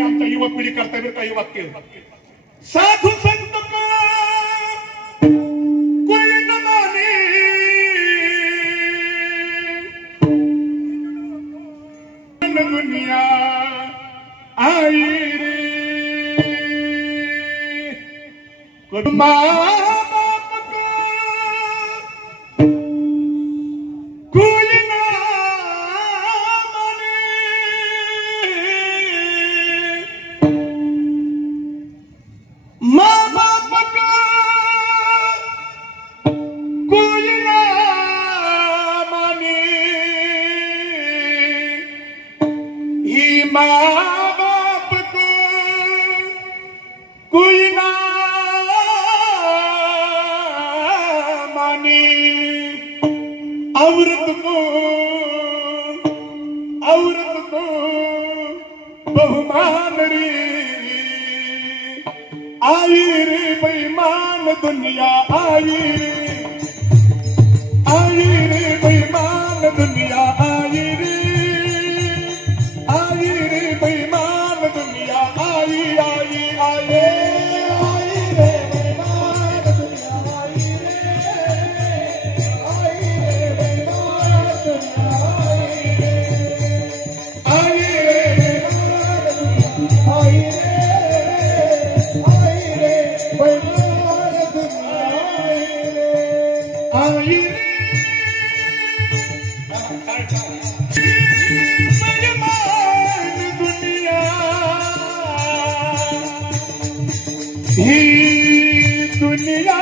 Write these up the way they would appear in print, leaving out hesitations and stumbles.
मी आमच्या युवा पिढी करता बरं काही वाक्य साधू संत कोई न माने दुनिया आई रे कुर्मा औरत को बहुमान रे आई रे बेईमान दुनिया आई रे बेईमान दुनिया आई रे बेईमान दुनिया आई रे बेईमान दुनिया ही दुनिया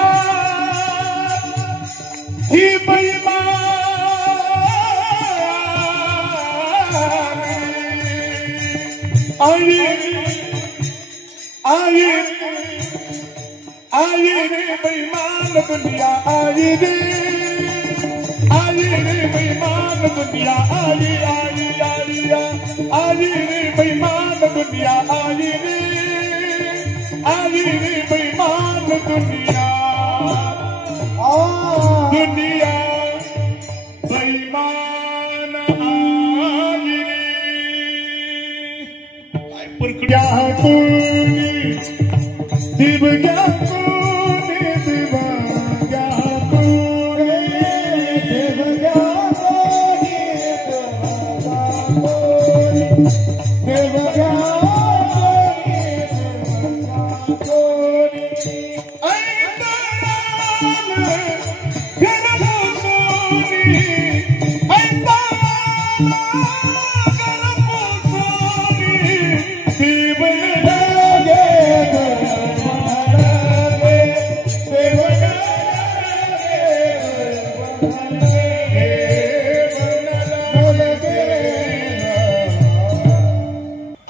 ही बेईमान आई रे बेईमान दुनिया आई रे बेईमान दुनिया आई रे बेईमान दुनिया आई रे बेईमान दुनिया दुनिया बेईमान आई रे काय परकड्या कोणी दिवग्या कोणी दिवग्या कोणी दिवग्या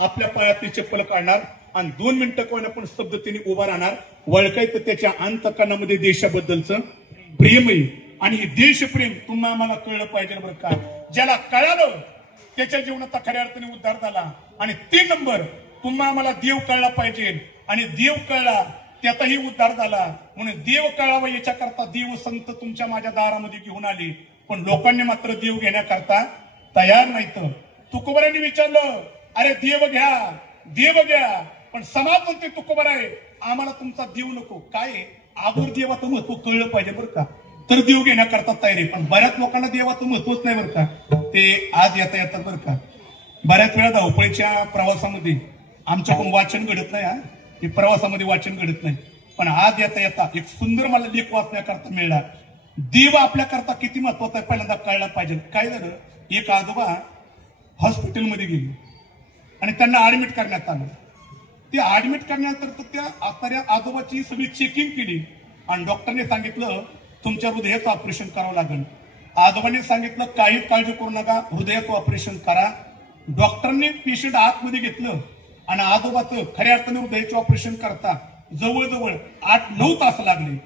आपल्या पायातली चप्पल काढणार आणि 2 मिनिटं कोणा पण शब्द त्यांनी उभा राहणार वळखायचं त्याच्या अंतकरणामध्ये देशाबद्दलचं प्रेम आहे आणि हे देशप्रेम तुम्हाला आम्हाला कळलं पाहिजे बरं का ज्याला कळालं त्याच्या जीवनाचा खऱ्या अर्थाने उद्धार झाला आणि 3 नंबर तुम्हाला आम्हाला देव कळला पाहिजे आणि देव कळला त्याचाही उद्धार झाला म्हणून देव कळावा याच्याकरता देव संत तुमच्या माझ्या दारामध्ये घेऊन आले पण लोकांनी मात्र देव घेण्याकरता तयार नाहीत तुकोबारांनी विचारलं अरे देव घ्या पण समाज म्हणते तुकोबार आहे आम्हाला तुमचा देव नको काय अगोदर देवाचं महत्व कळलं पाहिजे बरं का तर देव घेण्याकरता तयारी पण बऱ्याच लोकांना देवाचं महत्वच नाही बरं का ते आज येतात बरं का बऱ्याच वेळा धावपळीच्या प्रवासामध्ये आमच्याकडून वाचन घडत नाही हे प्रवासामध्ये वाचन घडत नाही पण आज येता एक सुंदर मला लेख वाचण्याकरता मिळाला देव आपल्याकरता किती महत्वाचा आहे पहिल्यांदा कळला पाहिजे काय झालं एक आजोबा हॉस्पिटलमध्ये गेले आणि त्यांना ऍडमिट करण्यात आलं ते ऍडमिट करण्यानंतर त्या आजोबाची सगळी चेकिंग केली आणि डॉक्टरने सांगितलं तुमच्या हृदयाचं ऑपरेशन करावं लागेल आजोबांनी सांगितलं काही काळजी करू नका हृदयाचं ऑपरेशन करा डॉक्टरने पेशंट आतमध्ये घेतलं आणि आजोबाचं खऱ्या अर्थाने हृदयाचं ऑपरेशन करता जवळजवळ 8-9 तास लागले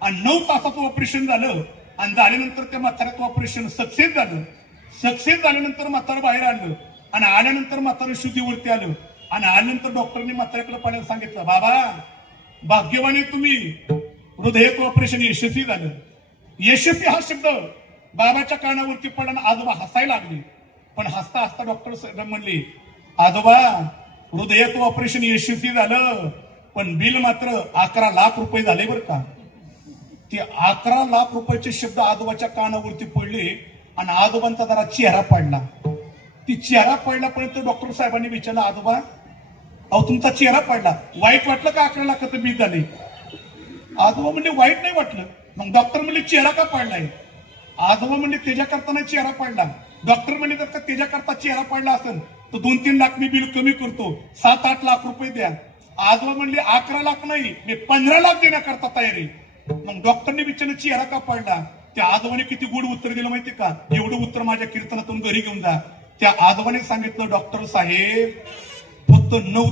आणि 9 तासाचं ऑपरेशन झालं आणि झाल्यानंतर त्या म्हाताऱ्याचं ऑपरेशन सक्सेस झाल्यानंतर म्हातारं बाहेर आलं आणि आल्यानंतर म्हातारं शुद्धीवरती आलं आणि आल्यानंतर डॉक्टरने म्हाताऱ्याकडे पाण्याला सांगितलं बाबा भाग्यवान तुम्ही हृदयाचं ऑपरेशन यशस्वी झालं यशस्वी हा शब्द बाबाच्या कानावरती पडला आजोबा हसायला लागले पण हसता हसता डॉक्टर म्हणले आजोबा हृदयाचं ऑपरेशन यशस्वी झालं, पण बिल मात्र 11 लाख रुपये झाले बरं का. ते 11 लाख रुपयाचे शब्द आजोबाच्या कानावरती पडले आणि आजोबांचा जरा चेहरा पडला. ती चेहरा पडल्यापर्यंत डॉक्टर साहेबांनी विचारलं, आजोबा अहो तुमचा चेहरा पडला, वाईट वाटलं का 11 लाखाचं बिल झाले? आजोबा म्हणजे वाईट नाही वाटलं. मग डॉक्टर म्हणजे चेहरा का पडलाय? आजोबा म्हणजे त्याच्याकरता नाही चेहरा पडला. डॉक्टर म्हणजे जर का त्याच्याकरता चेहरा पडला असेल तर 2-3 लाख मी बिल कमी करतो, 7-8 लाख रुपये द्या. आजोबा म्हणले 11 लाख नाही, मी 15 लाख देण्याकरता तयारी. मग डॉक्टरने विचारलं चेहरा का पडला? त्या आजोबाने किती गोड उत्तर दिलं माहिती का? एवढं उत्तर माझ्या कीर्तनातून घरी घेऊन जा. त्या आजोबाने सांगितलं, डॉक्टर साहेब फक्त 9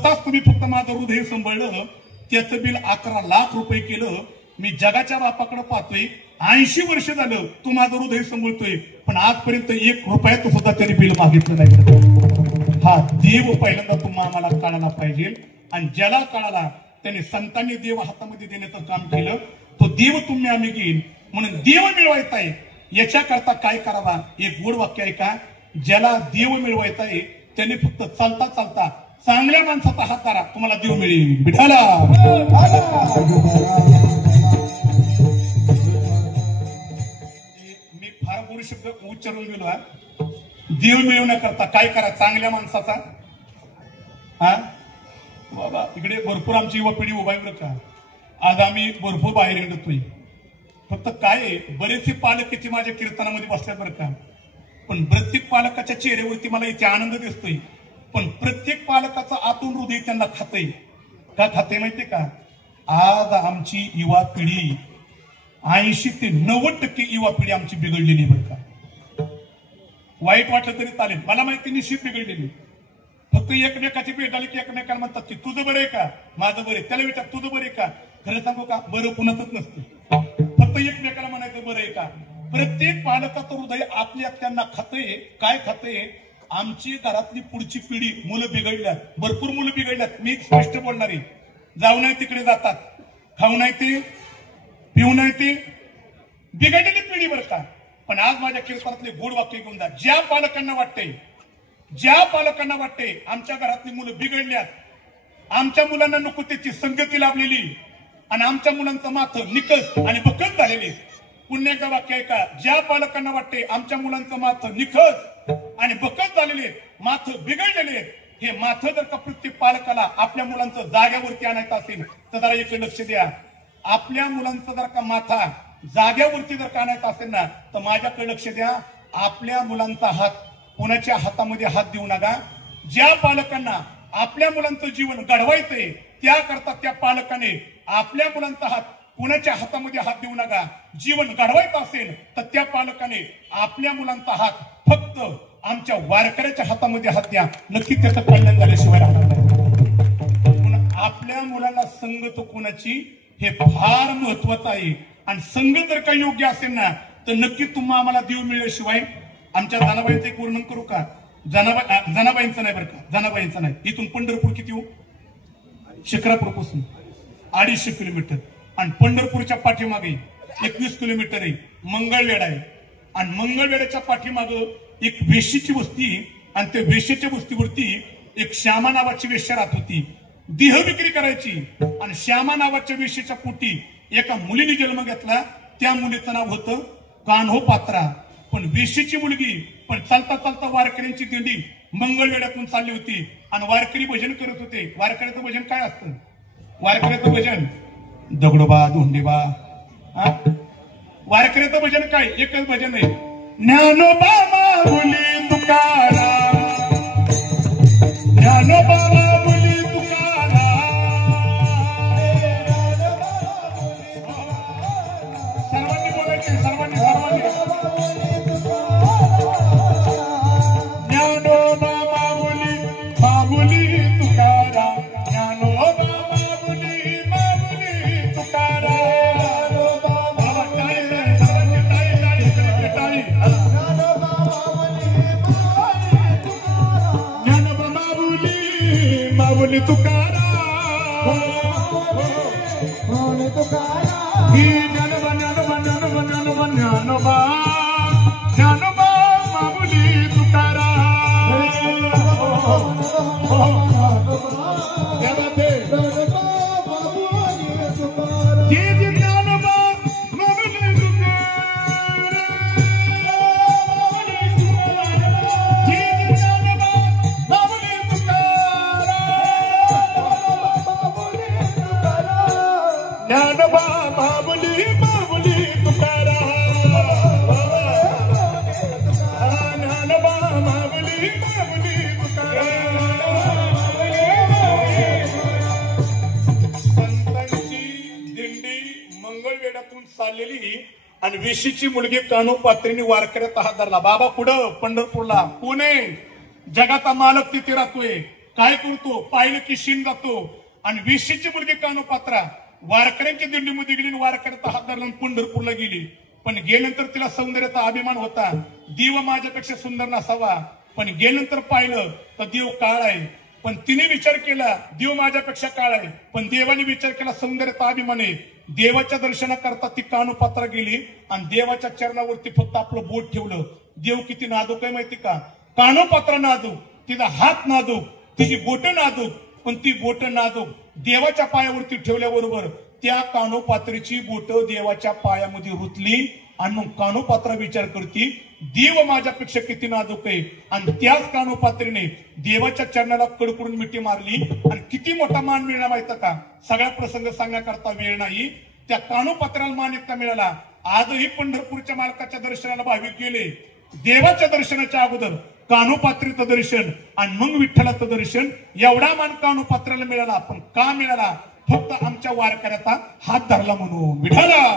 तास तुम्ही फक्त माझं हृदय सांभाळलं, त्याचं बिल 11 लाख रुपये केलं. मी जगाच्या बापाकडे पाहतोय, 80 वर्ष झालं तू माझं हृदय सांभाळतोय, पण आजपर्यंत 1 रुपयाचं सुद्धा त्यांनी बिल मागितलं नाही. हा देव पहिल्यांदा तुम्हा आम्हाला कळायला पाहिजे. आणि ज्याला कळाला त्याने संतांनी देव हातामध्ये देण्याचं काम केलं, तो देव तुम्ही आम्ही घेईन. म्हणून देव मिळवायचा आहे याच्याकरता काय करावा? एक गोड वाक्य आहे का, ज्याला देव मिळवायचा आहे त्याने फक्त चालता चालता चांगल्या माणसाचा हात धरा, तुम्हाला देव मिळेल. विठाला मी फार गोड शब्द उच्चारून गेलो. देव मिळवण्याकरता काय करा? चांगल्या माणसाचा. हा बाबा इकडे भरपूर आमची युवा पिढी उभा आहे बरं का. आज आम्ही भरपूर बाहेर येतोय. फक्त काय बरेचसे पालक इथे माझ्या कीर्तनामध्ये बसल्यात बरं का. पण प्रत्येक पालकाच्या चेहऱ्यावरती मला इथे आनंद दिसतोय, पण प्रत्येक पालकाचं आतून हृदय त्यांना खातंय. का खाते माहितीये का? आज आमची युवा पिढी 80 ते 90% युवा पिढी आमची बिघडलेली बरं का. वाईट वाटलं तरी चालेल, मला माहिती निश्चित बिघडलेली. फक्त एकमेकाची भेट आली की एकमेकाला म्हणतात की तुझं बरं आहे का, माझं बरं आहे. त्याला विचार तुझं बरं आहे का? खरं सांगू का, बरं कुणाचंच नसतं. फक्त एकमेकाला म्हणायचं बरं आहे का. प्रत्येक पालकाचं हृदय आपल्या त्यांना खातंय. काय खातंय? आमची घरातली पुढची पिढी मुलं बिघडल्यात, भरपूर मुलं बिघडल्यात. मी स्पष्ट बोलणार आहे. जाऊ नाही तिकडे जातात, खाऊ नाही ते, पिऊ नाही ते, बिघडलेली पिढी बरं का. पण आज माझ्या कीर्तनातले गोड वाक्य घेऊन जा. ज्या पालकांना वाटते आमच्या घरातली मुलं बिघडल्यात, आमच्या मुलांना नको त्याची संगती लाभलेली आणि आमच्या मुलांचं माथं निकस आणि बकत झालेली. पुण्याचं वाक्य आहे का, ज्या पालकांना वाटते आमच्या मुलांचं माथं निकस आणि बकत झालेले, माथं बिघडलेले, हे माथं जर का प्रत्येक पालकाला आपल्या मुलांचं जाग्यावरती आणायचं असेल तर जरा इकडे लक्ष द्या. आपल्या मुलांचं जर का माथा जाग्यावरती जर का आणायचं असेल ना तर माझ्याकडे लक्ष द्या. आपल्या मुलांचा हात कोणाच्या हातामध्ये हात देऊ नका. ज्या पालकांना आपल्या मुलांचं जीवन घडवायचंय त्याकरता त्या पालकाने आपल्या मुलांचा हात कोणाच्या हातामध्ये हात देऊ नका. जीवन घडवायचं असेल तर त्या पालकाने आपल्या मुलांचा हात फक्त आमच्या वारकऱ्याच्या हातामध्ये हात द्या. नक्की त्याचं कल्याण झाल्याशिवाय राहणार नाही. आपल्या मुलांना संगत कोणाची हे फार महत्वाचं आहे. आणि संगत जर का योग्य असेल ना तर नक्की तुम्हाला आम्हाला देव मिळल्याशिवाय. आमच्या जनाबाईंचं एक वर्णन करू का? जनाबाईंचं नाही बरं का, जनाबाईंचं नाही. इथून पंढरपूर किती हो? शिक्रापूरपासून 250 किलोमीटर. आणि पंढरपूरच्या पाठीमागे 21 किलोमीटर आहे मंगळवेढा आहे. आणि मंगळवेढ्याच्या पाठीमागे एक वेशीची वस्ती, आणि त्या वेशीच्या वस्तीवरती एक श्यामा नावाची वेश्या राहत होती. देह विक्री करायची. आणि श्यामा नावाच्या वेशीच्या पोटी एका मुलीने जन्म घेतला. त्या मुलीचं नाव होतं कान्हो पात्रा. पण वेशीची मुलगी पण चालता चालता वारकऱ्यांची दिंडी मंगळवेढ्यातून चालली होती आणि वारकरी भजन करत होते. वारकऱ्याचं भजन काय असतं? वारकऱ्याचं भजन दगडोबा धोंडेबा. वारकऱ्याचं भजन काय? एकच भजन आहे, ज्ञानोबा माऊली तुकाराम, ज्ञानोबा माऊली तुकाराम. सर्वांनी बोलायचे, सर्वांनी ज्ञानोबा माऊली माऊली तुकाराम, ज्ञानोबा माऊली माऊली तुकाराम. ज्ञानोबा माऊली माऊली तुकाराम, ज्ञानोबा ज्ञानोबा ज्ञानोबा ज्ञानोबा ज्ञानोबा ज्ञानोबा माऊली तुकाराम. आणि वेशीची मुलगी कानोपात्रीने वारकऱ्यात हात धरला. बाबा कुठं? पंढरपूरला. पुणे. जगाचा मालक तिथे राहतोय. काय करतो? पाहिलं की शिन जातो. आणि वेशीची मुलगी कानोपात्रा वारकऱ्यांच्या दिंडीमध्ये गेली आणि वारकऱ्याचा हात धरला पंढरपूरला गेली. पण गेल्यानंतर तिला सौंदर्याचा अभिमान होता. देव माझ्यापेक्षा सुंदर नसावा. पण गेल्यानंतर पाहिलं तर देव काळ आहे. पण तिने विचार केला देव माझ्यापेक्षा काळ आहे. पण देवाने विचार केला सौंदर्याचा अभिमान आहे. देवाच्या दर्शनाकरता ती कानोपात्रा गेली आणि देवाच्या चरणावरती फक्त आपलं बोट ठेवलं. देव किती नाजूक आहे माहिती का? कानोपात्रा नाजूक, तिचा हात नाजूक, तिची बोट नाजूक. पण ती बोट नाजूक देवाच्या पायावरती ठेवल्याबरोबर त्या कानोपात्रीची बोट देवाच्या पायामध्ये रुतली. आणि मग कानोपात्रा विचार करती देव माझ्यापेक्षा किती नाजूक आहे. आणि त्याच कानोपात्रीने देवाच्या चरणाला कडकडून मिठी मारली. आणि किती मोठा मान मिळाला माहिती का? सगळा प्रसंग सांगण्याकरता वेळ नाही. त्या कानोपात्राला मान इतका मिळाला. आजही पंढरपूरच्या मालकाच्या दर्शनाला भाविक गेले. देवाच्या दर्शनाच्या अगोदर कानोपात्रीचं दर्शन आणि मग विठ्ठलाचं दर्शन. एवढा मान कानोपात्राला मिळाला. पण का मिळाला? फक्त आमच्या वारकऱ्याचा हात धरला म्हणून. विठ्ठला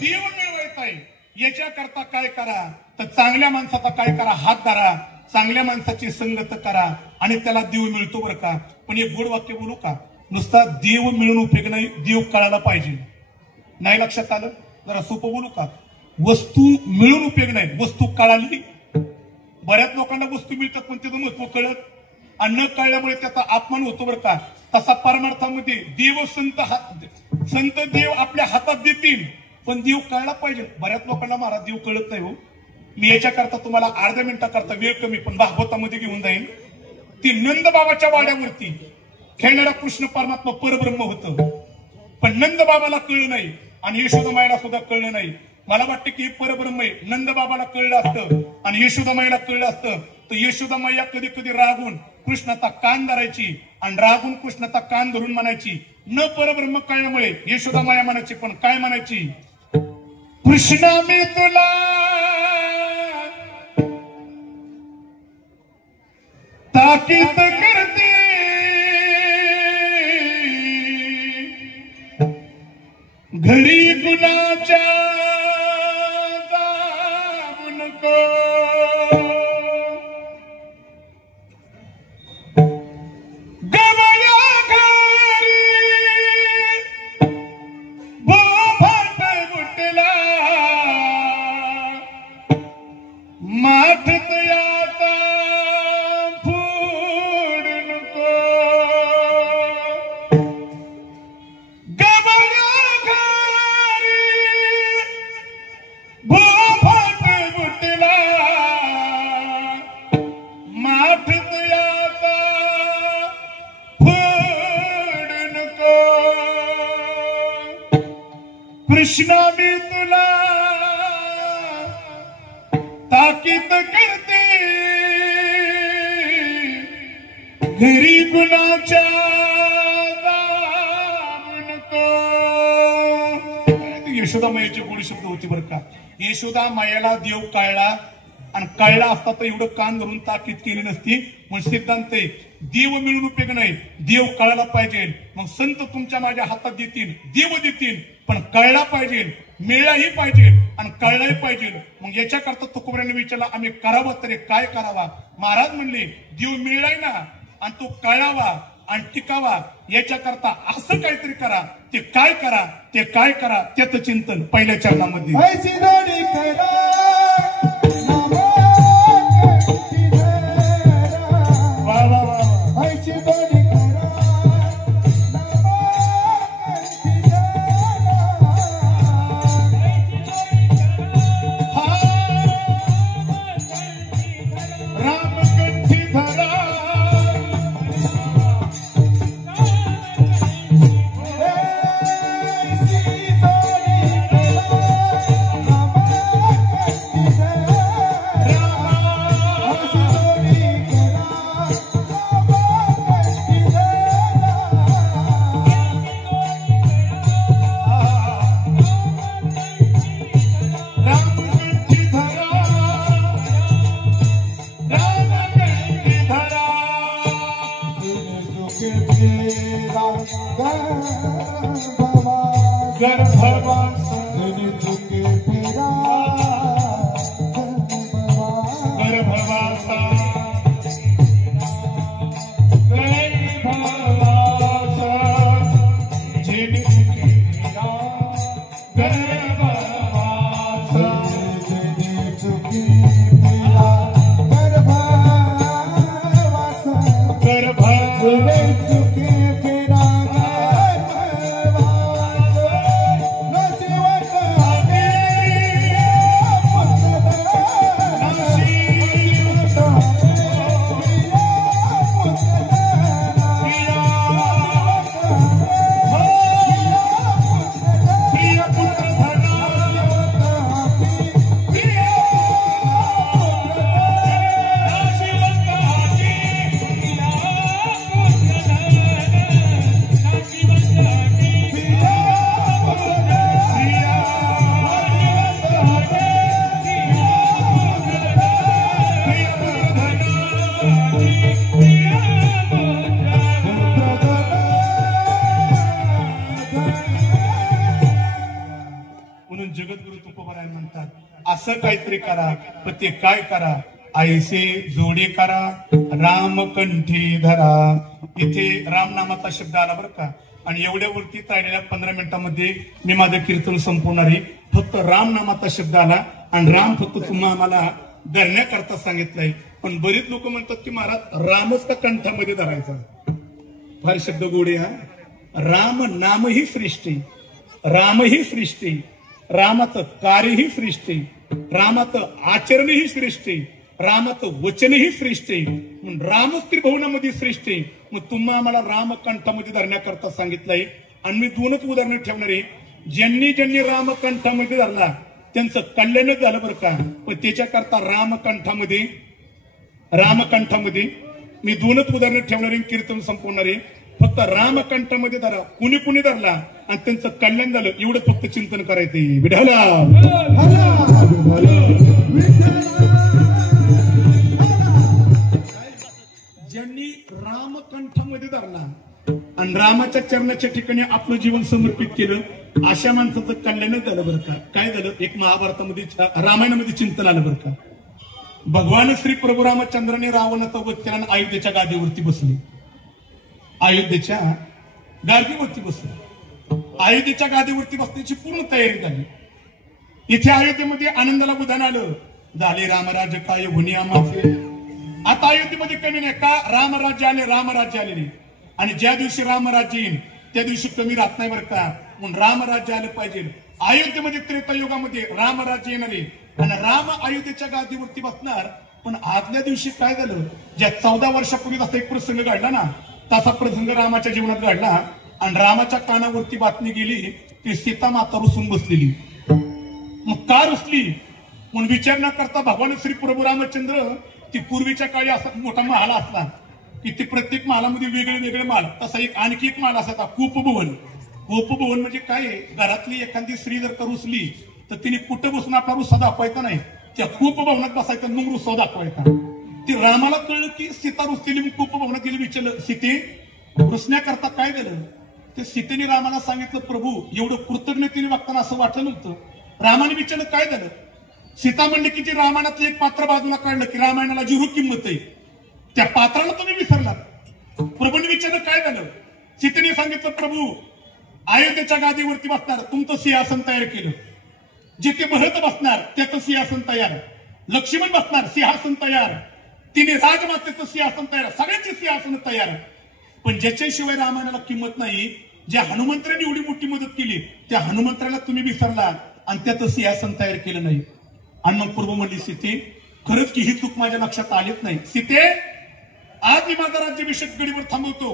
देव मिळवायचा आहे. याच्याकरता काय करा? तर चांगल्या माणसाचा काय करा? हात धरा. चांगल्या माणसाची संगत करा आणि त्याला देव मिळतो बरं का. पण एक गोड वाक्य बोलू का? नुसता देव मिळून उपयोग नाही, देव कळायला पाहिजे. नाही लक्षात आलं? जरा सोपं बोलू का? वस्तू मिळून उपयोग नाही, वस्तू कळाली. बऱ्याच लोकांना वस्तू मिळतात पण त्याचं महत्व कळत आणि न कळल्यामुळे त्याचा अपमान होतो बरं का. तसा परमार्थामध्ये देव संत देव आपल्या हातात देतील पण देव कळला पाहिजे. बऱ्याच लोकांना महाराज देव कळत नाही हो. मी याच्याकरता तुम्हाला अर्ध्या मिनिटाकरता वेळ कमी पण भागवतामध्ये घेऊन जाईन. ती नंद बाबाच्या वाड्यावरती खेळणारा कृष्ण परमात्मा परब्रह्म होतं. पण नंद बाबाला कळलं नाही आणि यशोदा मायला सुद्धा कळलं नाही. मला वाटतं की परब्रह्म आहे. नंद बाबाला कळलं असतं आणि यशोदा मायला कळलं असतं तर यशोदा मैया कधी कधी रागून कृष्णाचा कान धरायची आणि रागून कृष्णाचा कान धरून म्हणायची. न परब्रह्म कळल्यामुळे यशोदा माया म्हणायची. पण काय म्हणायची? कृष्णा मी तुला ताकीद करते घरी गुणाच्या जाऊ नको. कृष्णा मी तुला ताकीद करते घरी गुणाच्या जाऊ नको. यशोदा मायेचे गोडी शब्द होते बरं का. यशोदा मायाला देव कळला आणि कळला असता तर एवढं कान धरून ताकीद केली नसती. म्हणून सिद्धांत आहे देव मिळून उपयोग नाही, देव कळायला पाहिजे. मग संत तुमच्या माझ्या हातात देतील, देव देतील, पण कळला पाहिजे, मिळलाही पाहिजे आणि कळलाही पाहिजे. मग याच्याकरता तुकोबऱ्याने विचारला आम्ही करावं तरी काय करावा? महाराज म्हणले देव मिळलाय ना आणि तो कळावा आणि टिकावा याच्याकरता असं काहीतरी करा. ते काय करा, ते काय करा त्याचं चिंतन पहिल्या चरणामध्ये. असं काहीतरी करा, पण ते काय करा, ऐसे जोडे करा रामकंठी धरा. इथे रामनामाचा शब्द आला बरं का. आणि एवढ्यावरती राहिलेल्या 15 मिनिटांमध्ये मी माझं कीर्तन संपवणार आहे. फक्त रामनामाचा शब्द आला आणि राम फक्त तुम्हाला आम्हाला धरण्याकरता सांगितलंय. पण बरीच लोक म्हणतात की महाराज रामच का कंठामध्ये धरायचा. फार शब्द गोडे हा. राम नामही श्रेष्ठ, रामही श्रेष्ठ, रामाचं कार्यही श्रेष्ठ, रामाचं आचरणही श्रेष्ठ, रामाचं वचनही श्रेष्ठ, राम त्रिभुवनामध्ये श्रेष्ठ. मग तुम्हाला आम्हाला रामकंठामध्ये धरण्याकरता सांगितलंय. आणि मी 2च उदाहरणं ठेवणार आहे. ज्यांनी ज्यांनी रामकंठामध्ये धरला त्यांचं कल्याणच झालं बरं का. पण त्याच्याकरता रामकंठामध्ये मी 2च उदाहरणं ठेवणार आहे, कीर्तन संपवणार आहे. फक्त रामकंठामध्ये धरा. कुणी कुणी धरला आणि त्यांचं कल्याण झालं एवढं फक्त चिंतन करायचंय. विढाला ज्यांनी रामकंठामध्ये धरला आणि रामाच्या चरणाच्या ठिकाणी आपलं जीवन समर्पित केलं अशा माणसाचं कल्याणच झालं बरं का. काय झालं, एक महाभारतामध्ये रामायणामध्ये चिंतन आलं बरं का. भगवान श्री प्रभू रामचंद्राने रावणाचा वध केला आणि अयोध्येच्या गादीवरती बसले. अयोध्येच्या गादीवरती बसण्याची पूर्ण तयारी झाली. इथे अयोध्येमध्ये आनंदाला उधाण आलं. झाले रामराज्य काय होणी आमाचे. आता अयोध्येमध्ये कमी नाही का, रामराज्य आले नाही. आणि ज्या दिवशी रामराज्य येईल त्या दिवशी कमी राहत नाही बरं का. म्हणून रामराज्य आलं पाहिजे. अयोध्येमध्ये त्रेतायुगामध्ये रामराज्य येणार आहे आणि राम अयोध्येच्या गादीवरती बसणार. पण आदल्या दिवशी काय झालं, ज्या 14 वर्षापूर्वी असा एक प्रसंग घडला ना, तसा प्रसंग रामाच्या जीवनात घडला. आणि रामाच्या कानावरती बातमी गेली की सीता माता रुसून बसलेली. मग का रुसली म्हणून विचार न करता भगवान श्री प्रभू रामचंद्र, ती पूर्वीच्या काळी असा मोठा महाल असला की ते प्रत्येक महालामध्ये वेगळे महाल, तसा एक आणखी एक महाल असायचा कूपभवन. कूपभवन म्हणजे काय, घरातली एखादी स्त्री जर का रुसली तर तिने कुठं बसून आपला रुस्सा दाखवायचा नाही, त्या कूपभवनात बसायचा मग रुस्सा दाखवायचा. ती रामाला कळलं की सीता रुसलेली, कूपभवनात गेली. विचारलं सीते रुसण्याकरता काय झालं. ते सीतेने रामाला सांगितलं, प्रभू एवढं कृतज्ञतेने वागताना असं वाटलं नव्हतं. रामाने विचारलं काय झालं. सीता म्हणली की ती रामायणातलं एक पात्र बाजूला काढलं की रामायणाला जी किंमत आहे त्या पात्राला तुम्ही विसरलात. प्रभूने विचारलं काय झालं. सीतेने सांगितलं, प्रभू अयोध्येच्या गादीवरती बसणार तुमचं सिंहासन तयार केलं. जिथे भरत बसणार त्याचं सिंहासन तयार, लक्ष्मण बसणार सिंहासन तयार, तिने राजमातेचं सिंहासन तयार, सगळ्यांची सिंहासन तयार. पण ज्याच्याशिवाय रामायणाला किंमत नाही, ज्या हनुमंतांनी एवढी मोठी मदत केली त्या हनुमंताला तुम्ही विसरला आणि त्याचं सिंहासन तयार केलं नाही. आणि मग प्रभू म्हणली, सीते खरंच की ही चूक माझ्या लक्षात आलीच नाही. सीते आज मी माझा राज्याभिषेक गडीवर थांबवतो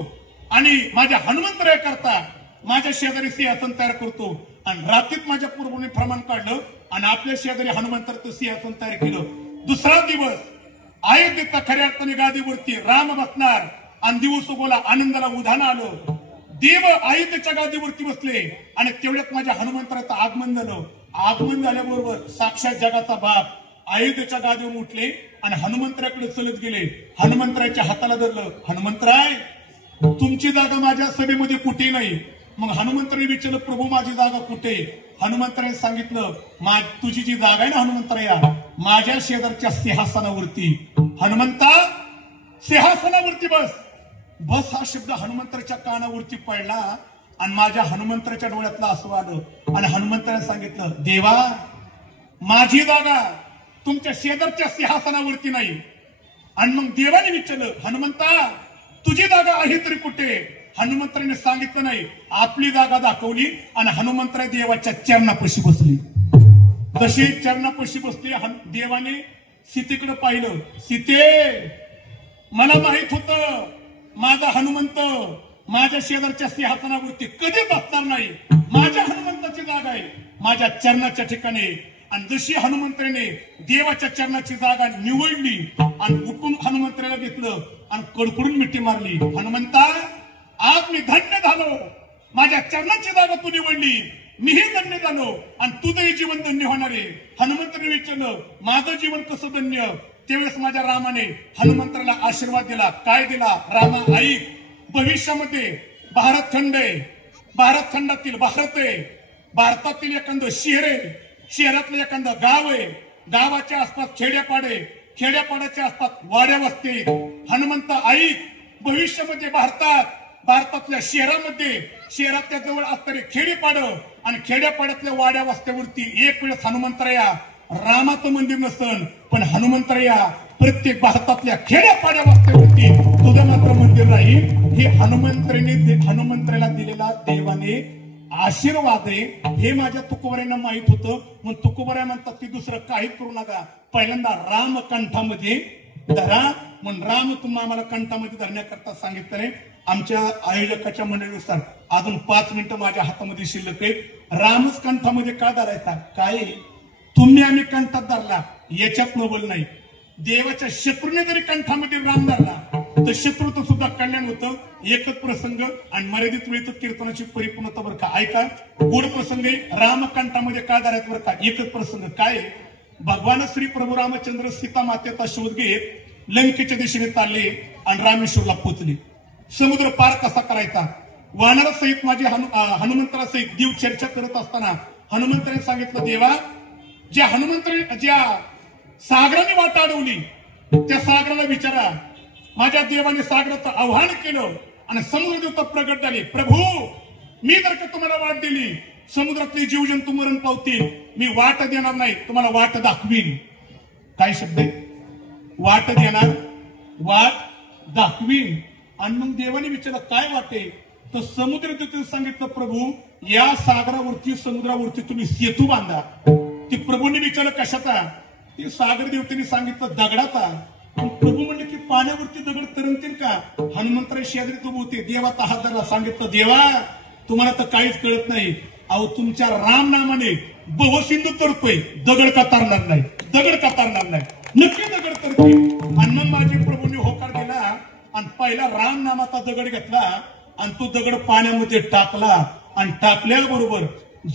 आणि माझ्या हनुमंतराया करता माझ्या शेजारी सिंहासन तयार करतो. आणि रात्रीत माझ्या पूर्वने प्रमाण काढलं आणि आपल्या शेजारी हनुमंतराचं सिंहासन तयार केलं. दुसरा दिवस अयोध्येचा खऱ्या अर्थाने गादीवरती राम बसणार आणि दिवस उगवला, आनंदाला उधाण आलं. देव अयोध्येच्या गादीवरती बसले आणि तेवढ्यात माझ्या हनुमंतराचं आगमन झालं. आगमन झाल्याबरोबर साक्षात जगाचा बाप अयोध्येच्या गादीवरून उठले आणि हनुमंतराकडे चलत गेले. हनुमंतराच्या हाताला धरलं. हनुमंतराय तुमची जागा माझ्या सभेमध्ये कुठे नाही, मग हनुमंताने विचारलं प्रभू माझी जागा कुठे? हनुमंताने सांगितलं तुझी जी जागा आहे ना हनुमंतराया, माझ्या शेजारच्या सिंहासनावरती. हनुमंता सिंहासनावरती बस. बस हा शब्द हनुमंतराच्या कानावरती पडला आणि माझ्या हनुमंतराच्या डोळ्यातला असं आलं आणि हनुमंताने सांगितलं देवा माझी जागा तुमच्या शेजारच्या सिंहासनावरती नाही. आणि मग देवाने विचारलं हनुमंता तुझी जागा आहे तरी कुठे? हनुमंतराने सांगितलं नाही. आपली जागा दाखवली आणि हनुमंतरा देवाच्या चरणापाशी बसली. जशी चरणापाशी बसली देवाने सीतेकडे पाहिलं. सीते मला माहित होतं माझा हनुमंत माझ्या शेजारच्या सिंहासनावरती कधी बसणार नाही. माझ्या हनुमंताची जागा आहे माझ्या चरणाच्या ठिकाणी. आणि जशी हनुमंताने देवाच्या चरणाची जागा निवडली आणि उठून हनुमंताला घेतलं आणि कडकडून मिठी मारली. हनुमंता आज मी धन्य झालो. माझ्या चरणाची जागा तू निवडली, मीही धन्य झालो आणि तुझंही जीवन धन्य होणार आहे. हनुमंताने विचारलं माझं जीवन कसं धन्य? त्यावेळेस माझ्या रामाने हनुमंताला आशीर्वाद दिला. काय दिला? रामा ऐक, भविष्यामध्ये भारत खंड आहे, भारत खंडातील भारत आहे, भारतातील एखादं शहर आहे, शहरातलं एखादं गाव आहे, गावाच्या आसपास खेड्यापाड आहे, खेड्यापाड्याच्या आसपास वाड्या वस्ती आहेत. हनुमंत ऐक, भविष्यामध्ये भारतातल्या शहरामध्ये शहराच्या जवळ असणारे खेडेपाड आणि खेड्यापाड्यातल्या वाड्या वस्त्यावरती एक वेळेस हनुमंतराया रामाचं मंदिर नसन पण हनुमंतराया प्रत्येक भारतातल्या खेड्यापाड्या वस्त्यावरती तुझं मात्र मंदिर राहील. हे हनुमंतराला दिलेला देवाने आशीर्वाद आहे. हे माझ्या तुकोबऱ्यांना माहित होतं. मग तुकोबऱ्या म्हणतात की दुसरं काही करू नका, पहिल्यांदा राम कंठामध्ये धरा. म्हणून राम तुम्हाला आम्हाला कंठामध्ये धरण्याकरता सांगितलं. आमच्या आयोजकाच्या मंडळीनुसार अजून 5 मिनिटं माझ्या हातामध्ये शिल्लक आहे. रामच कंठामध्ये का धरायचा? काय तुम्ही आम्ही कंठात धरला याच्यात नवल नाही. देवाच्या शत्रूने जरी कंठामध्ये राम धरला तर शत्रूचं सुद्धा कल्याण होतं. एकच प्रसंग आणि मर्यादित वेळेत कीर्तनाची परिपूर्णता बरं का. ऐका, गोड प्रसंग राम कंठामध्ये का धरायचं बरं का. एकच प्रसंग काय? भगवान श्री प्रभू रामचंद्र सीता मातेचा शोध घेत लंकेच्या दिशेने चालले आणि रामेश्वरला पोचले. समुद्र पार कसा करायचा वानरा सहित माझी हनुमंतरा सहित देव चर्चा करत असताना हनुमंताने सांगितलं देवा ज्या सागराने वाट अडवली त्या सागराला विचारा. माझ्या देवाने सागराचं आव्हान केलं आणि समुद्रदेवता प्रगट झाले. प्रभू मी जर का तुम्हाला वाट दिली समुद्रातले जीवजंतू मरण पावतील, मी वाट देणार नाही, तुम्हाला वाट दाखवीन. काय शब्द आहे? वाट देणार, वाट दाखवीन. आणि मग देवाने विचारलं काय वाटे? तर समुद्रदेवतेने सांगितलं प्रभू या सागरावरती समुद्रावरती तुम्ही सेतू बांधा. ती प्रभूंनी विचारलं कशाचा? ती सागर देवतेने सांगितलं दगडाचा. प्रभू म्हणले की पाण्यावरती दगड तरंगतील का? हनुमंतराय शेजारी तो होते. देवाचा हात धरला, सांगितलं देवा तुम्हाला तर काहीच कळत नाही. अहो तुमच्या राम नामाने भवसिंधू तरतोय, दगड का तारणार नाही, दगड का तारणार नाही, नक्की दगड तरतोय. आणि मग माझे प्रभूंनी होकार दिला आणि पहिला राम नामाचा दगड घेतला आणि तो दगड पाण्यामध्ये टाकला आणि टाकल्याबरोबर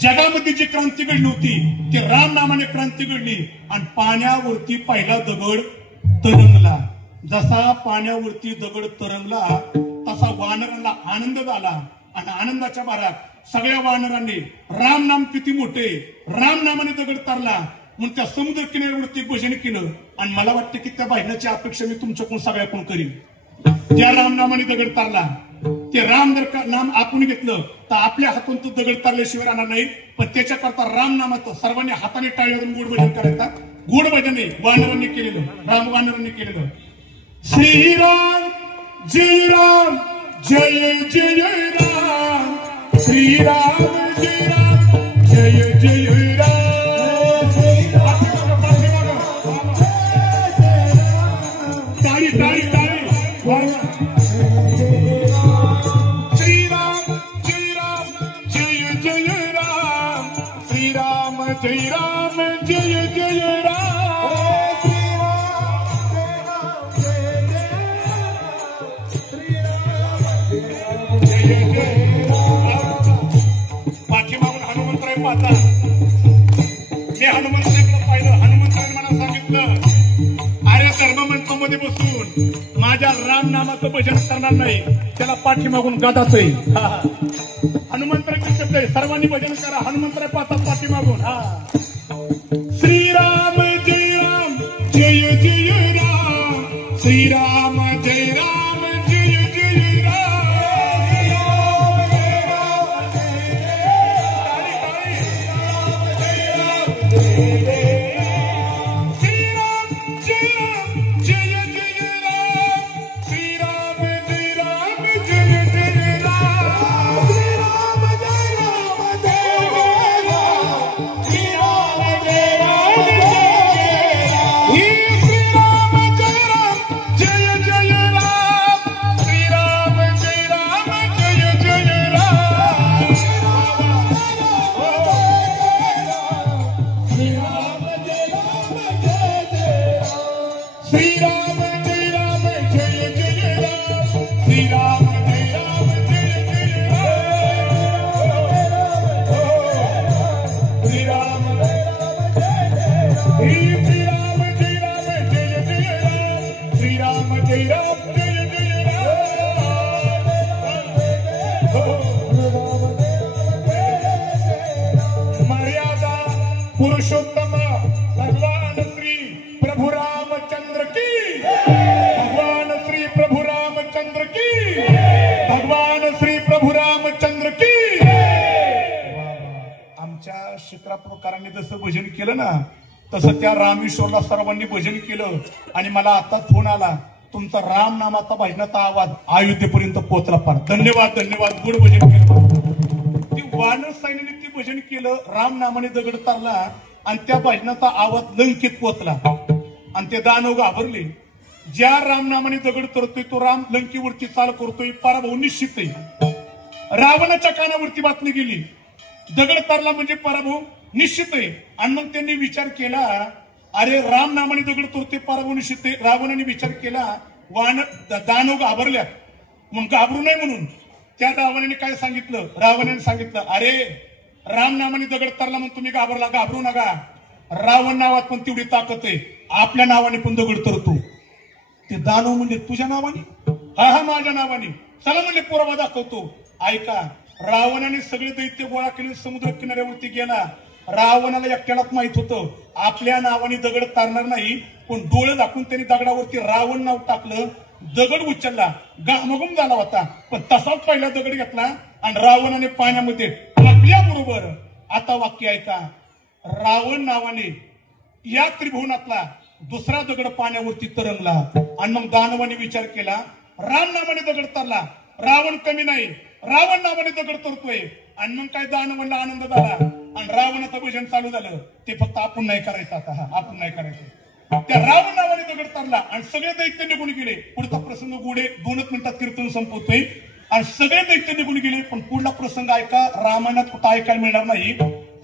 जगामध्ये जी क्रांती घडली होती ती राम नामाने क्रांती घडली आणि पाण्यावरती पहिला दगड तरंगला. जसा पाण्यावरती दगड तरंगला तसा वानरांना आनंद झाला आणि आनंदाच्या भरात सगळ्या वानरांनी राम नाम किती मोठे, राम नामाने दगड तारला म्हणून त्या समुद्र किनाऱ्यावरती भजन केलं. आणि मला वाटतं की त्या बहिणाची अपेक्षा मी तुमच्याकडून सगळ्याकडून करीन. त्या रामनामाने दगड तारला, ते राम जर का नाम आपण घेतलं तर आपल्या हातून तो दगड तारल्याशिवाय राहणार नाही. पण त्याच्याकरता राम नामाचं सर्वांनी हाताने टाळ्यावरून गोड भजन करायचा. गोड भजन आहे वानरांनी केलेलं, राम वानरांनी केलेलं. श्रीराम जय राम जय जय राम, श्रीराम जय राम जय जय राम. टाळी टाळी टाळी. श्रीराम जय राम जय जय राम, श्रीराम जय राम जय जय राम. पाठीमागून हनुमंतराय पाहता मी हनुमंतरायकडे पाहिलं. हनुमंतराय मला सांगितलं अरे धर्ममंचामध्ये बसून माझ्या राम नामाचं भजन करणार नाही, त्याला पाठीमागून गदाच आहे. हनुमंतराचे शब्द आहे, सर्वांनी भजन करा. हनुमंतराय पाहतात पाठीमागून. हा, श्रीराम जय राम जय जय राम, श्रीराम जय राम जय जय राम, श्रीराम जय राम जय जय राम, श्रीराम जय राम जय जय राम, श्रीराम जय राम जय जय राम, श्रीराम जय राम जय जय राम, श्रीराम जय राम जय जय राम, श्रीराम जय राम जय जय राम, श्रीराम जय राम जय जय राम, श्रीराम जय राम जय जय राम, श्रीराम जय राम जय जय राम. मर्यादा पुरुषोत्तम भगवान श्री प्रभु रामचंद्र की, भगवान श्री प्रभु रामचंद्र की, भगवान श्री प्रभु रामचंद्र की. आमच्या शिक्रापूरकरांनी जसं भजन केलं ना, तसं त्या रामेश्वरला सर्वांनी भजन केलं. आणि मला आता फोन आला, तुमचा राम नामाचा भजनाचा आवाज अयोध्येपर्यंत पोहोचला. फार धन्यवाद धन्यवाद. गुड भजन केलं. ती वानर सैन्याने ती भजन केलं, राम नामाने दगड तारला आणि त्या भजनाचा आवाज लंकेत पोहोचला. आणि ते दानव घाबरले. ज्या राम नामाने दगड तरतोय तो राम लंकेवरती चाल करतोय, पराभव निश्चित आहे. रावणाच्या कानावरती बातमी गेली, दगड तारला म्हणजे पराभव निश्चित आहे. आणि मग त्यांनी विचार केला, अरे राम नामाने दगड तोडते, पराभव निश्चित आहे. रावणाने विचार केला, दानव घाबरल्या म्हणून घाबरू नये म्हणून त्या रावणाने काय सांगितलं, रावणाने सांगितलं, अरे राम नामाने दगड तारला म्हणून तुम्ही घाबरला, घाबरू नका. रावण नावात पण तेवढी ताकद आहे, आपल्या नावाने पण दगड तरतो. ते दानव म्हणजे तुझ्या नावाने, हा हा माझ्या नावाने, चला म्हणजे पुरावा दाखवतो. ऐका, रावणाने सगळे दैत्य गोळा केले, समुद्र किनाऱ्यावरती गेला. रावणाला एकट्यालाच माहित होतं आपल्या नावाने दगड तारणार नाही, पण डोळे दाखवून त्यांनी दगडावरती रावण नाव टाकलं. दगड उचलला, गामगुम झाला होता, पण तसाच पहिला दगड घेतला आणि रावणाने पाण्यामध्ये टाकल्याबरोबर. आता वाक्य ऐका, रावण नावाने या त्रिभुवनातला दुसरा दगड पाण्यावरती तरंगला. आणि मग दानवाने विचार केला, राम नावाने दगड तरला, रावण कमी नाही, रावण नावाने दगड तरतोय. आणि मग काय दानवांना आनंद झाला आणि रावणाचं भजन चालू झालं. ते फक्त आपण नाही करायचं, आता आपण नाही करायचं. त्या रावण नावाने दगड तरला आणि सगळे दैत्य निघून गेले. पुढचा प्रसंग गुढे 2 मिनिटात कीर्तन संपवतोय आणि सगळे दैत्य निघून गेले. पण पुढला प्रसंग ऐका, रामायणात कुठं ऐकायला मिळणार नाही.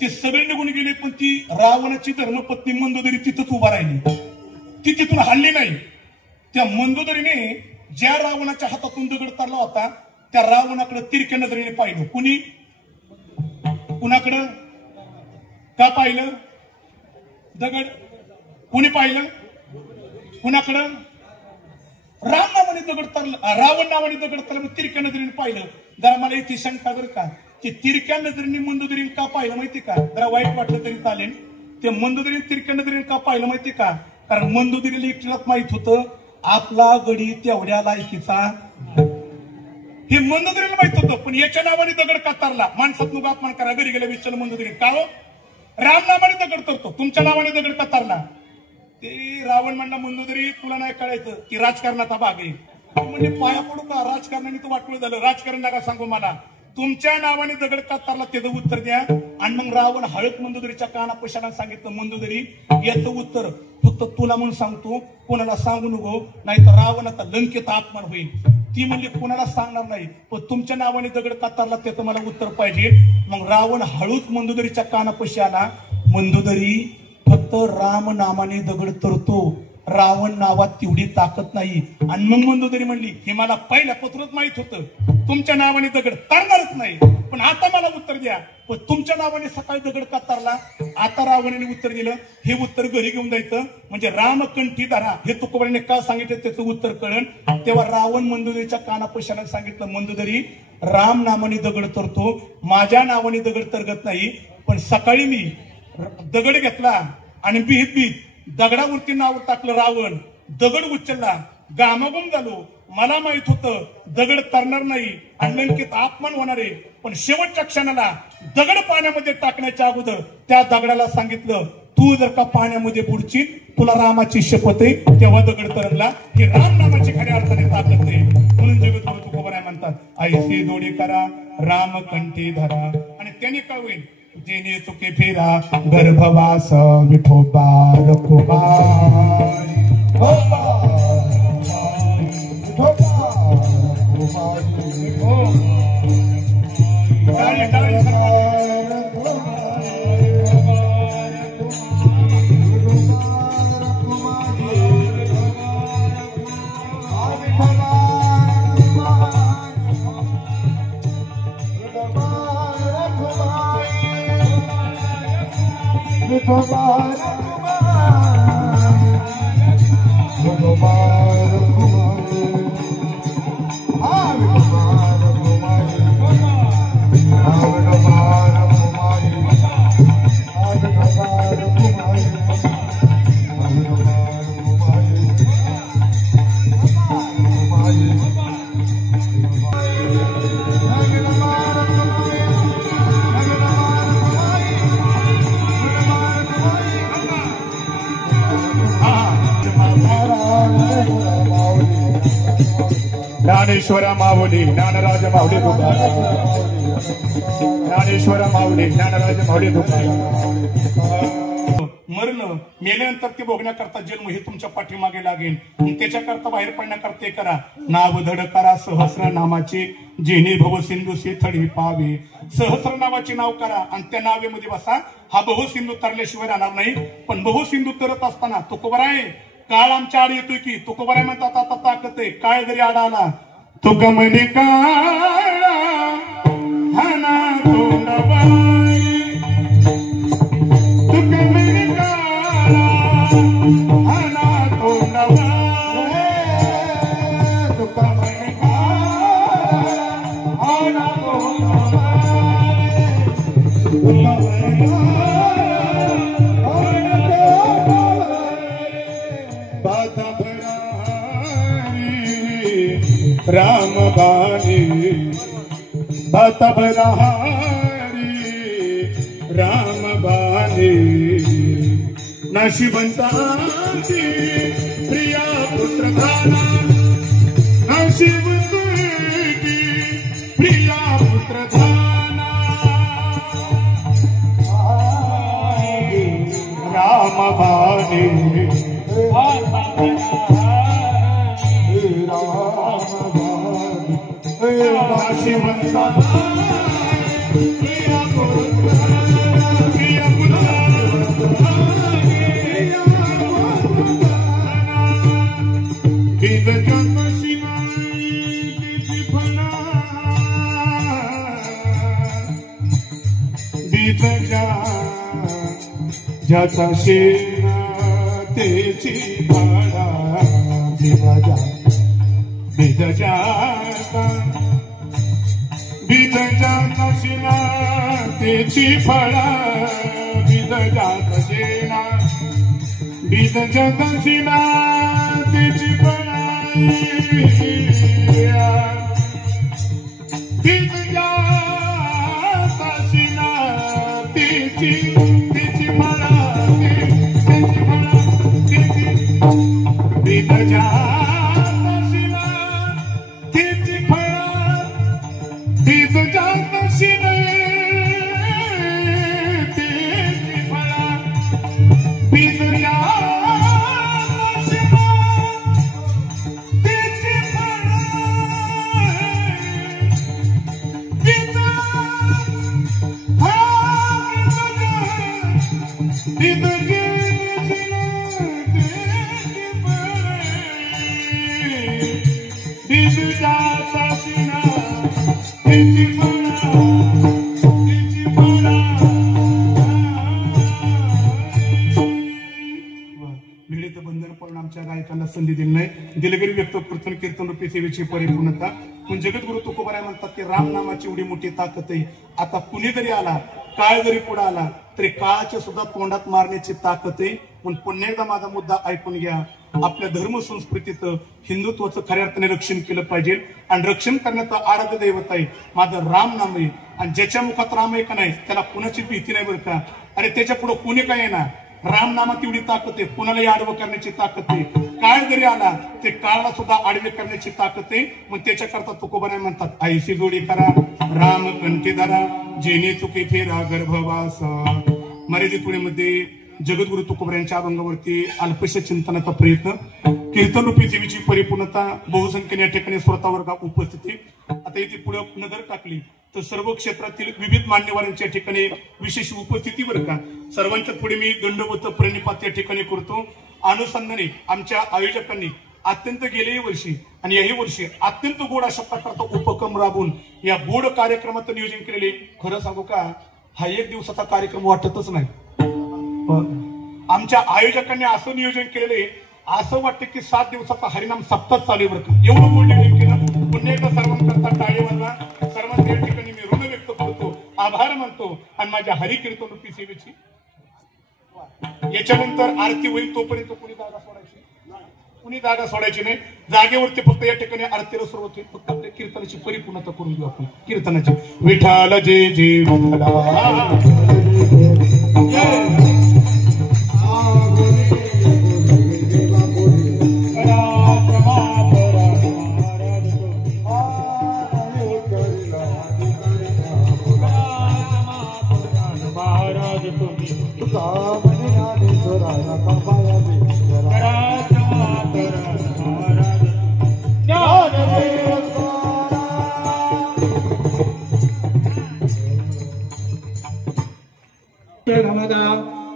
ते सगळे निघून गेले, पण ती रावणाची धर्मपत्नी मंदोदरी तिथंच उभा राहिली, ती तिथून हल्ली नाही. त्या मंदोदरीने ज्या रावणाच्या हातातून दगड तरला होता त्या रावणाकडे तिरक्या नजरेने पाहिलं. कुणी, कुणाकडं, का पाहिलं दगड, कुणी पाहिलं, कुणाकडं, राम नावाने दगड तरला, रावण नावाने दगड तरला, तिरक्या नजरेने पाहिलं. जरा मला इथे शंका बरं का, ते तिरक्या नजरेने मंदोदरीने का पाहिलं माहिती का, जरा वाईट वाटलं तरी चालेल. ते मंदोदरीने तिरक्या नजरेने का पाहिलं माहिती का, कारण मंदोदरीला एकट्यालाच माहित होतं आपला गडी तेवढ्या लायकीचा, हे मंदोदरीला माहित होतं. पण याच्या नावाने दगड का तरला, माणसात नुक अपमान करा, घरी गेल्या विचारलं मंदोदरी का हो, राम नावाने दगड तरतो, तुमच्या नावाने दगड का तरला. ते रावण म्हणला, मंदोदरी तुला नाही कळायचं की राजकारणाचा भाग आहे. म्हणजे पाया पडू का, राजकारणाने तर वाटलं झालं, राजकारण नका सांगू मला, तुमच्या नावाने दगड का तरला त्याचं उत्तर द्या. आणि मग रावण हळद मंदोदरीच्या कानापशाला सांगितलं, मंदोदरी याचं उत्तर फक्त तुला म्हणून सांगतो, कोणाला सांगू नको, नाही तर रावणाचा लंकेचा अपमान होईल. ती म्हणली कोणाला सांगणार नाही, पण तुमच्या नावाने दगड का तरला त्याचं मला उत्तर पाहिजे. मग रावण हळूच मंदोदरीच्या कानापशी आला, मंदोदरी फक्त राम नामाने दगड तरतो, रावण नावात तेवढी ताकद नाही. आणि मग मंदोदरी म्हणली हे मला पहिल्या पत्रच माहित होतं, तुमच्या नावाने दगड तरणारच नाही, पण आता मला उत्तर द्या, पण तुमच्या नावाने सकाळी दगड का तरला? आता रावणाने उत्तर दिलं, हे उत्तर घरी घेऊन जायचं म्हणजे रामकंठी धरा हे तुकोबाने का सांगितलं त्याचं उत्तर कळण. तेव्हा रावण मंदोदरीच्या कानापशाला सांगितलं, मंदोदरी राम नावाने दगड तरतो, माझ्या नावाने दगड तरगत नाही. पण सकाळी मी दगड घेतला आणि बीत दगडावरती नाव टाकलं रावण, दगड उचलला, गामागुम झालो. मला माहित होतं दगड तरणार नाही आणि लंकेत अपमान होणार आहे, पण शेवटच्या क्षणाला दगड पाण्यामध्ये टाकण्याच्या अगोदर त्या दगडाला सांगितलं, तू जर का पाण्यामध्ये बुडशील तुला रामाची शपथ आहे. तेव्हा दगड तरंगला. हे राम नामाची खऱ्या अर्थाने ताकद आहे. म्हणून जगद्गुरु तुकोबाराय म्हणतात, ऐसे जोडे करा राम कंठी धरा. आणि त्याने काय होईल, जेने चुके फेरा गर्भवास विठोबा रखुमाई. ज्ञानेश्वरा माऊली ज्ञानराज माऊली तुकाराम, ज्ञानेश्वरा माऊली ज्ञानराज माऊली तुकाराम. मरण मेल्यानंतर ते भोगण्याकरता जन्म हे तुमच्या पाठीमागे लागेल. त्याच्याकरता बाहेर पडण्याकरता करा नाव धड करा सहस्र नामाचे, जेणे भव सिंधू थडी पावे. सहस्र नावाचे नाव करा आणि त्या नावेमध्ये बसा. हा बहुसिंधू तरल्याशिवाय राहणार नाही. पण बहुसिंधू तरत असताना तुकोबाराय काळ आमच्या आड येतोय की, तुकोबाराय म्हणतात आता ताकद आहे, काळ जरी आड आला तुक म्हणे काळा हाना तोंडवाई, तुक म्हणे काळा हाना तोंडवाई, तुक म्हणे काळा हाना तोंडवाई, तुक म्हणे राम बानी बाता बराहारी राम बानी नशिबंताची प्रिया पुत्र धाना, नशिबंताची प्रिया पुत्र धाना, राम बानी ज्याचा शेण त्याची फळा बिदजा बिदजा कशिना त्याची फळा बिदजा कशिना बिदजा कशिना त्याची फळा बिदजा कशिना त्याची फळा बिदजा कशिना त्याची फळा बिदजा कशिना त्याची फळा बिदजा कशिना त्याची फळा बिदजा ऐकायला संधी दिली नाही. दिलगिरी व्यक्त करतो कीर्तन रूपी सेवेची परिपूर्णता. पण जगद्गुरु तुकोबाराय म्हणतात की राम नामाची एवढी मोठी ताकद आहे. आता कुणी जरी आला, काळ जरी पुढे आला तरी काळाच्या सुद्धा तोंडात मारण्याची ताकद आहे. पण पुन्हा एकदा माझा मुद्दा ऐकून घ्या. आपल्या धर्म संस्कृतीत हिंदुत्वाचं खऱ्या अर्थाने रक्षण केलं पाहिजे आणि रक्षण करण्याचं आराध्य दैवत आहे माझं राम नाम आहे. आणि ज्याच्या मुखात राम आहे का नाही त्याला कुणाची भीती नाही बरं का. अरे त्याच्या पुढे कुणी काय येणार. राम नामात एवढी ताकद आहे, कुणालाही आडवं करण्याची ताकद आहे. काळ जरी आला ते काळाला सुद्धा आडवे करण्याची ताकद आहे. मग त्याच्याकरता तुकोबाराय म्हणतात आईशी जोडी करा राम कंठीधरा जेणे चुके फेरा गर्भवास. मर्यादित वेळेमध्ये जगद्गुरु तुकोबारायांच्या अभंगावरती अल्पशा चिंतनाचा प्रयत्न. कीर्तन रूपी देवीची परिपूर्णता. बहुसंख्येने या ठिकाणी श्रोतावर्ग उपस्थिती. आता इथे पुढे नजर टाकली तर सर्व क्षेत्रातील विविध मान्यवरांच्या ठिकाणी विशेष उपस्थिती बरं का. सर्वांच्या पुढे मी दंडवत प्रणिपात या ठिकाणी करतो. अनुषंगाने आमच्या आयोजकांनी अत्यंत गेल्याही वर्षी आणि याही वर्षी अत्यंत गोड अशा प्रकारचा उपक्रम राबवून या गोड कार्यक्रमाचं नियोजन केलेले. खरं सांगू का, हा एक दिवसाचा कार्यक्रम वाटतच नाही. आमच्या आयोजकांनी असं नियोजन केलेले असं वाटतं की 7 दिवसाचा हरिनाम सप्ताह चालू बरं का. एवढं मोठं केलं. पुन्हा एकदा सर्वांकरता टाळी वाजवा. सर्वांच्या ठिकाणी मी ऋण व्यक्त करतो, आभार मानतो आणि माझ्या हरिकीर्तन रूपी सेवेची. याच्यानंतर आरती होईल तोपर्यंत कुणी जागा सोडायची नाही. जागेवरती फक्त या ठिकाणी आरतीला सुरुवात होईल. फक्त आपल्या कीर्तनाची परिपूर्णता करून घेऊ आपण. कीर्तनाची विठाल जे जे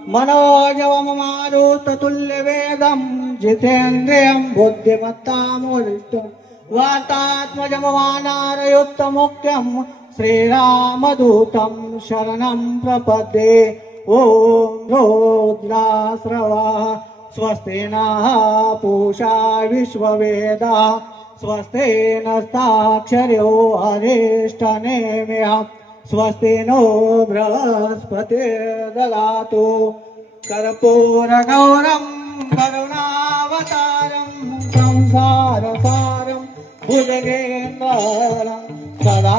मनोजवम मारुततुल्य वेदम जितेन्द्रियं बुद्धिमत्तामुदितं वातात्मजमवानारयुक्तमुख्यं श्रीरामदूतं शरणं प्रपद्ये. ओम रुद्राश्रवा स्वस्ति नः पूषा विश्ववेदा स्वस्ति नस्ताक्षर्यो अरिष्टनेमिः स्वस्ति नो बृहस्पति ददातु. कर्पूरगौरं करुणावतारं संसारसारं भुजगेन्द्रं सदा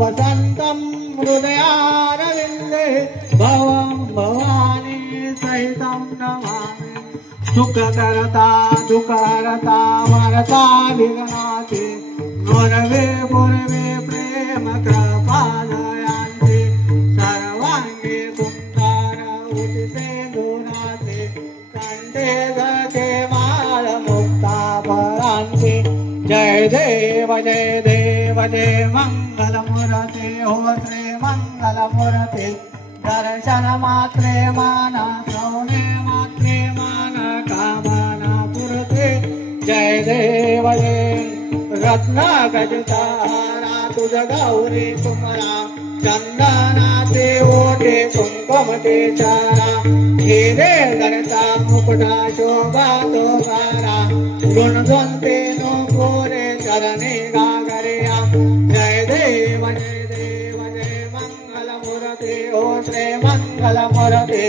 वसन्तं हृदयारविन्दे भवं भवानी सहितं नमामि. सुखकर्ता दुःखहर्ता वरता विघ्नाते गुरवे पूर्वे प्रेम कृपालयान्ते सर्वाङ्गे सुन्दर उदिते गुणाते कण्ठे गते मालमुक्तापरान्ते. जय देव जय देव जय मङ्गलमूर्ते हो श्री मङ्गलमूर्ते. दर्शन मात्रे माना श्रवणे मात्रे माना कामना पुरते. जय देव जय रत्नागजतारा तुझ गौरी कुमरा चंदनाचे ओटे कुंकुमते चारा हिरे गणता मुकुटा शोभा तो गारा गुणगुणते नो गोरे चरणे गागरिया. जय देव जय देव जय मंगलमूर्ते ओ श्री मंगलमूर्ते.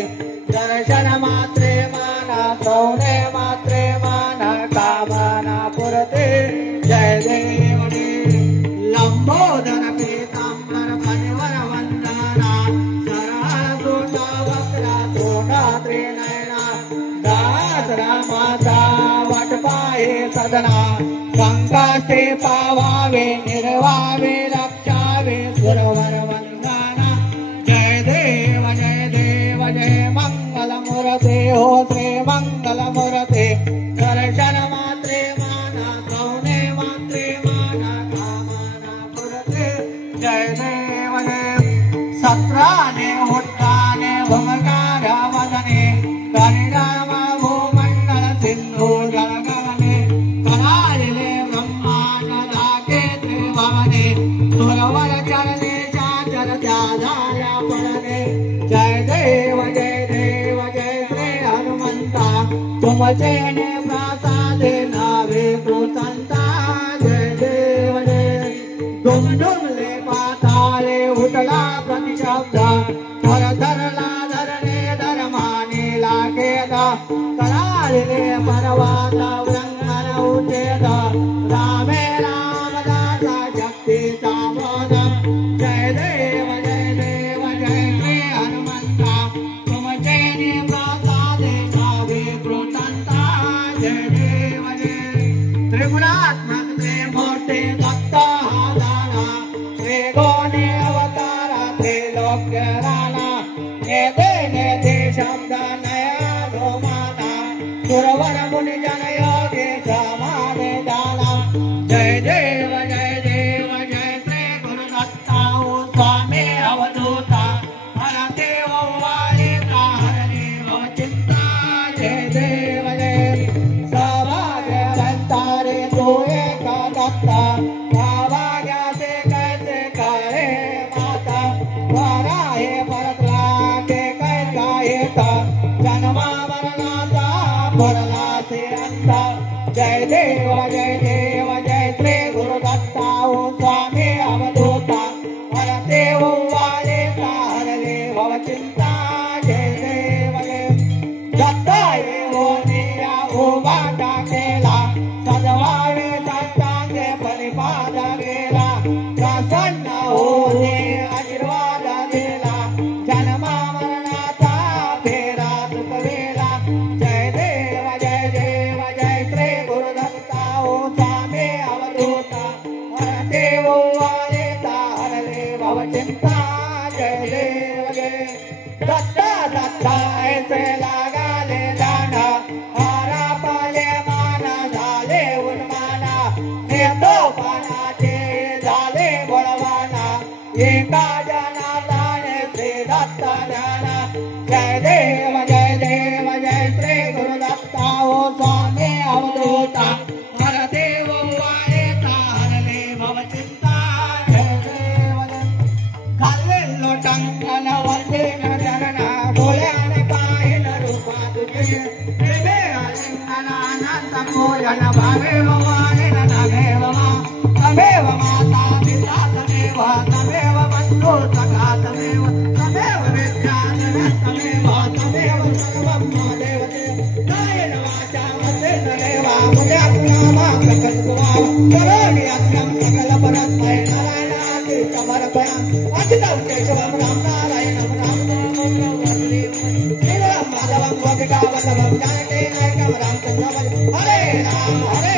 दर्शन मात्रे माना श्रवणे मात्रे माना कामना पुरते. जय देव लंबोदर पीतांबर परिवर वंदना सरसुत वक्रा तोडा त्रिनयना दासरा माता वटपाये सदना संकटे पावावे निर्वावे रक्षावे सुरवर वंदना. जय देव जय देव जय मंगलमूर्ते हो श्री मंगलमूर्ते. दर्शन मात्रे माना श्रवणे मात्रे माना कामना पुरते. जय देव जय सत्राने हुट्टाने भूमकार वदने परिणाम भूमंडल सिंधू जलगगने कलालिले ब्रह्मांड लागे त्रिभुवने सुरवर चरणे चाचर त्याधारा पडने. जय देव जय देव जय श्री हनुमंता तुमचे प्रसादे कलालिले परवाता वृंगन उचेत रामे रामदासा शक्तीचा बोध जय देव जय श्री हनुमंता तुमचे प्रसादे गावे कृतंता जय देव जय त्रिगुणात्मक ते मोठे दत्त हादाना त्रिगुणी अवतारा त्रिलोक्य राणा नेते शब्द नया लोमाना सुरवर मुनि जन योगी समाधि दाना जय देव जय श्री गुरु दत्ता स्वामी अवधूता हरते वालिका हरणे भव चिंता जय देव जय सौभाग्यवंतारे तू एक दत्ता सौभाग्याचे कैसे करे माता वरा हे परतला के कैसा येता जन्मा मरणाचा भरलाचे अंत जय देव जय श्री गुरु दत्ता स्वामी अवधूता हरते वालिका हरणे भव चिंता जय देव जय दत्ता येवो निया उभा टाकेला सजवावे संतांचे परिपाद गेला प्रसन्न होने आशीर्वाद दिला जन्मा मरणाचा फेरा चुकविला जय देव जय श्री गुरु दत्ता स्वामी अवधूता हरते वालिका हरणे भव चिंता जय देव जय दत्ता दत्ता ऐसे लागाले जाना हारा पाले माना झाले उन्माना नेतो पानाचे झाले बळवाना एका जनार्दने श्री दत्त ध्याना जय देव जय श्री गुरु दत्ता स्वामी अवधूता हरते वालिका हरणे भव चिंता जय देव जय खाल्लेलो टंकन वंदेन जनना डोळ्याने पाहिन रूपा तुझे प्रेमे आलिंगन अनंत पूजन भावेव वाणेन नमेव मा तमेव माता पिता तमेव तमेव बंधु सखा तमेव तमेव विद्या तमेव सर्वं मदेव कायेन वाचा मनेन देवा मुद्यात्मा प्रकटवा करोमि अग्रं सकल परस्मै नारायणादि समर्पयामि अच्युतं केशवं राम नारायणं राम श्रीराम माधवं गोपिकावल्लभं जानकी नायकं रामचन्द्रं हरे राम हरे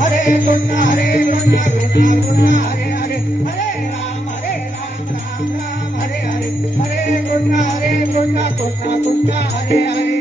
हरे कृष्ण हरे कृष्ण हरे हरे हरे राम राम हरे हरे कृष्ण कृष्ण हरे हरे